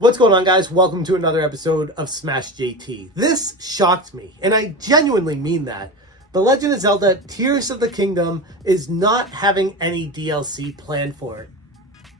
What's going on, guys? Welcome to another episode of Smash JT. This shocked me, and I genuinely mean that. The Legend of Zelda Tears of the Kingdom is not having any DLC planned for it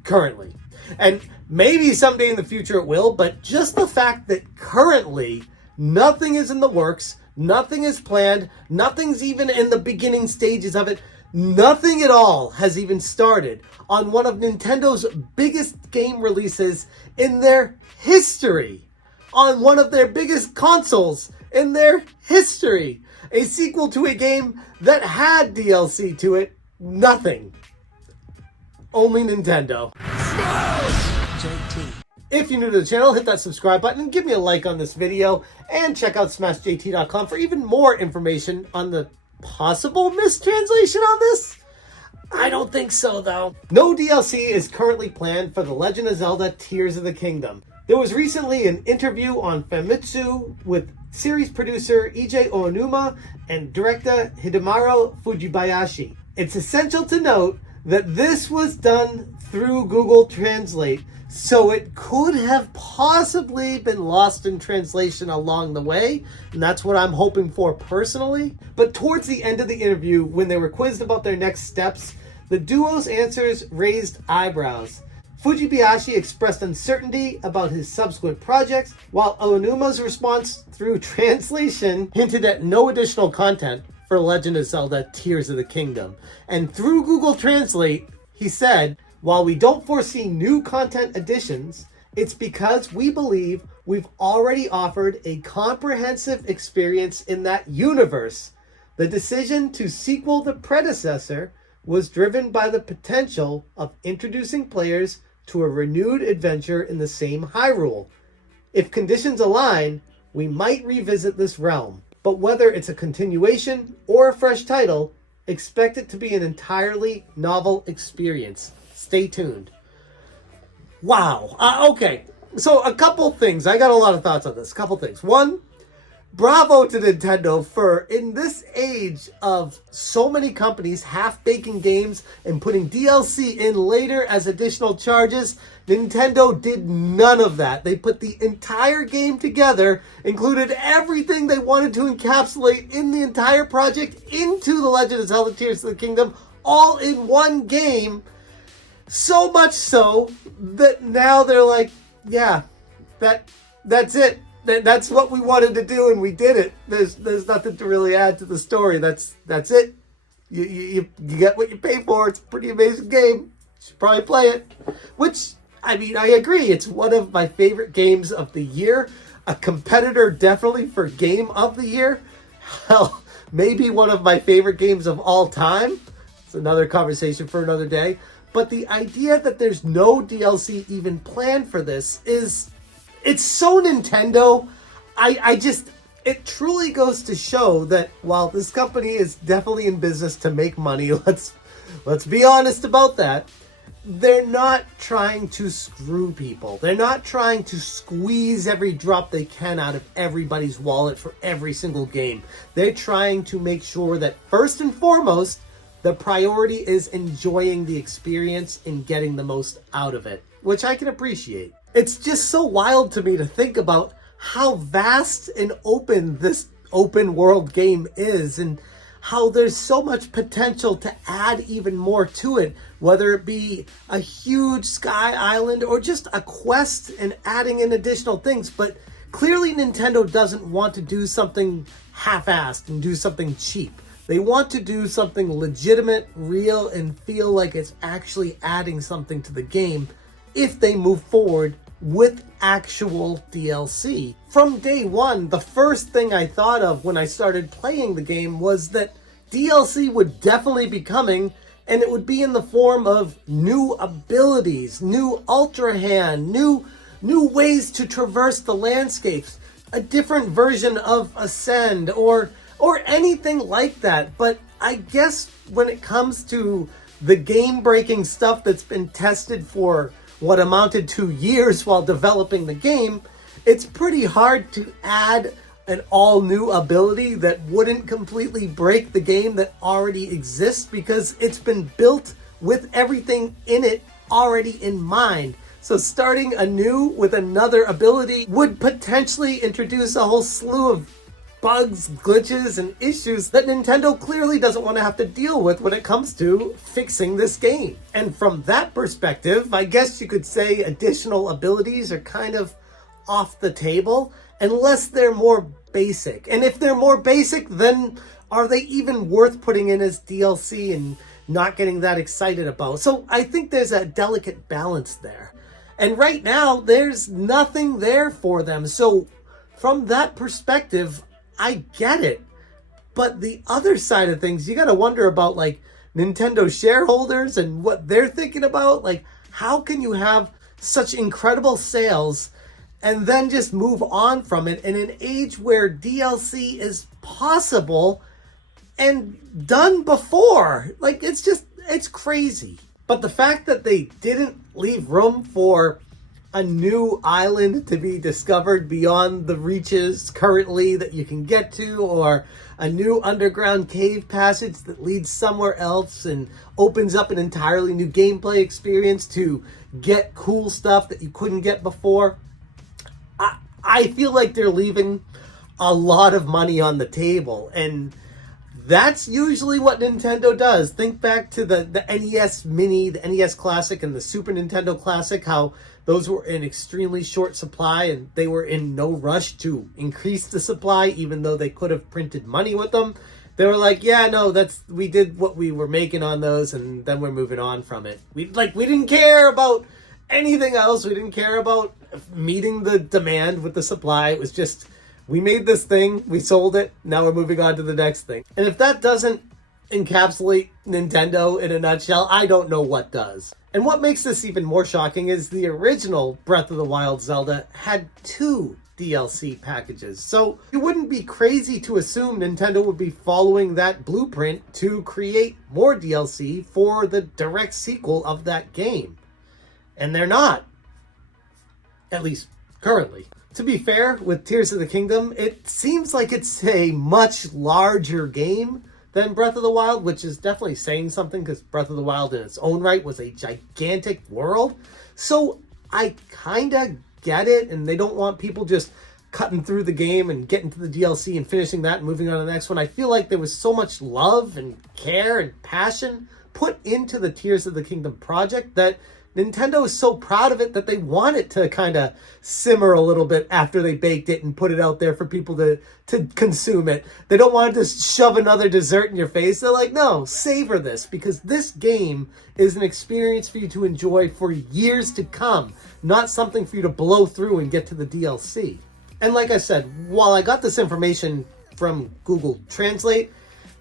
currently. And maybe someday in the future it will, but just the fact that currently nothing is in the works, nothing is planned, nothing's even in the beginning stages of it, nothing at all has even started on one of Nintendo's biggest game releases in their history, on one of their biggest consoles in their history, a sequel to a game that had DLC to it, nothing. Only Nintendo. If you're new to the channel, hit that subscribe button and give me a like on this video, and check out smashjt.com for even more information on the possible mistranslation on this. I don't think so, though. No DLC is currently planned for The Legend of Zelda Tears of the Kingdom. There was recently an interview on Famitsu with series producer Eiji Aonuma and director Hidemaro Fujibayashi. It's essential to note that this was done through Google Translate, so it could have possibly been lost in translation along the way, and that's what I'm hoping for personally. But towards the end of the interview, when they were quizzed about their next steps, the duo's answers raised eyebrows. Fujibayashi expressed uncertainty about his subsequent projects, while Aonuma's response through translation hinted at no additional content for Legend of Zelda Tears of the Kingdom. And through Google Translate, he said, "While we don't foresee new content additions, it's because we believe we've already offered a comprehensive experience in that universe. The decision to sequel the predecessor was driven by the potential of introducing players to a renewed adventure in the same Hyrule. If conditions align, we might revisit this realm. But whether it's a continuation or a fresh title, expect it to be an entirely novel experience. Stay tuned." Wow. Okay. So a couple things. I got a lot of thoughts on this. A couple things. One, bravo to Nintendo for, in this age of so many companies half-baking games and putting DLC in later as additional charges, Nintendo did none of that. They put the entire game together, included everything they wanted to encapsulate in the entire project into The Legend of Zelda Tears of the Kingdom, all in one game. So much so that now they're like, yeah, that's it. That's what we wanted to do, and we did it. There's nothing to really add to the story. That's it. You get what you pay for. It's a pretty amazing game. You should probably play it. Which, I mean, I agree. It's one of my favorite games of the year. A competitor definitely for Game of the Year. Hell, maybe one of my favorite games of all time. It's another conversation for another day. But the idea that there's no DLC even planned for this it's so Nintendo. It truly goes to show that while this company is definitely in business to make money, let's be honest about that, they're not trying to screw people. They're not trying to squeeze every drop they can out of everybody's wallet for every single game. They're trying to make sure that first and foremost, the priority is enjoying the experience and getting the most out of it, which I can appreciate. It's just so wild to me to think about how vast and open this open world game is, and how there's so much potential to add even more to it, whether it be a huge sky island or just a quest and adding in additional things. But clearly Nintendo doesn't want to do something half-assed and do something cheap. They want to do something legitimate, real, and feel like it's actually adding something to the game if they move forward with actual DLC. From day one, the first thing I thought of when I started playing the game was that DLC would definitely be coming, and it would be in the form of new abilities, new Ultra Hand, new ways to traverse the landscapes, a different version of Ascend, or anything like that. But I guess when it comes to the game-breaking stuff that's been tested for what amounted to years while developing the game, it's pretty hard to add an all-new ability that wouldn't completely break the game that already exists, because it's been built with everything in it already in mind. So starting anew with another ability would potentially introduce a whole slew of bugs, glitches, and issues that Nintendo clearly doesn't want to have to deal with when it comes to fixing this game. And from that perspective, I guess you could say additional abilities are kind of off the table unless they're more basic. And if they're more basic, then are they even worth putting in as DLC and not getting that excited about? So I think there's a delicate balance there. And right now, there's nothing there for them. So from that perspective, I get it. But the other side of things, you got to wonder about like Nintendo shareholders and what they're thinking about. Like, how can you have such incredible sales and then just move on from it in an age where DLC is possible and done before? Like, it's crazy. But the fact that they didn't leave room for a new island to be discovered beyond the reaches currently that you can get to, or a new underground cave passage that leads somewhere else and opens up an entirely new gameplay experience to get cool stuff that you couldn't get before, I feel like they're leaving a lot of money on the table. And that's usually what Nintendo does. Think back to the NES Mini, the NES Classic, and the Super Nintendo Classic, how those were in extremely short supply and they were in no rush to increase the supply, even though they could have printed money with them. They were like, yeah, no, we did what we were making on those and then we're moving on from it. We didn't care about anything else. We didn't care about meeting the demand with the supply. It was just, we made this thing, we sold it, now we're moving on to the next thing. And if that doesn't encapsulate Nintendo in a nutshell, I don't know what does. And what makes this even more shocking is the original Breath of the Wild Zelda had 2 DLC packages. So it wouldn't be crazy to assume Nintendo would be following that blueprint to create more DLC for the direct sequel of that game. And they're not. At least currently. To be fair, with Tears of the Kingdom, it seems like it's a much larger game than Breath of the Wild, which is definitely saying something because Breath of the Wild in its own right was a gigantic world. So I kind of get it, and they don't want people just cutting through the game and getting to the DLC and finishing that and moving on to the next one. I feel like there was so much love and care and passion put into the Tears of the Kingdom project that Nintendo is so proud of it that they want it to kind of simmer a little bit after they baked it and put it out there for people to consume it. They don't want to just shove another dessert in your face. They're like, no, savor this, because this game is an experience for you to enjoy for years to come, not something for you to blow through and get to the DLC. And like I said, while I got this information from Google Translate,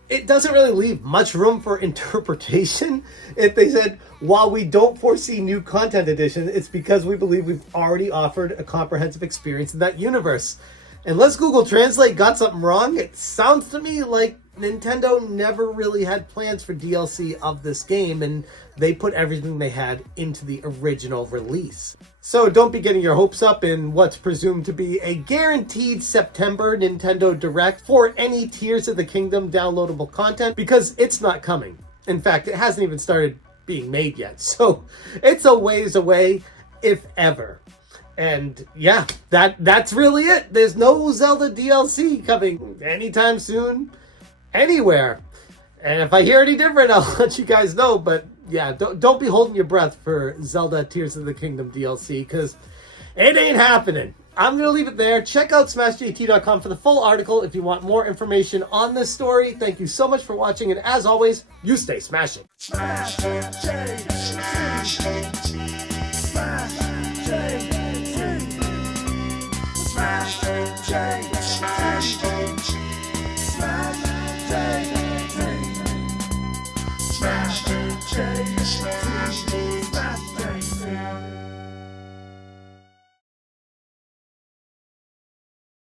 it doesn't really leave much room for interpretation. If they said, while we don't foresee new content addition, it's because we believe we've already offered a comprehensive experience in that universe. Unless Google Translate got something wrong, it sounds to me like Nintendo never really had plans for DLC of this game, and they put everything they had into the original release. So don't be getting your hopes up in what's presumed to be a guaranteed September Nintendo Direct for any Tears of the Kingdom downloadable content, because it's not coming. In fact, it hasn't even started being made yet, so it's a ways away, if ever. And yeah, that's really it. There's no Zelda DLC coming anytime soon, anywhere. And if I hear any different, I'll let you guys know. But yeah, don't be holding your breath for Zelda Tears of the Kingdom DLC, because it ain't happening. I'm going to leave it there. Check out smashjt.com for the full article if you want more information on this story. Thank you so much for watching, and as always, you stay smashing. Smash JT. Smash JT. Smash JT.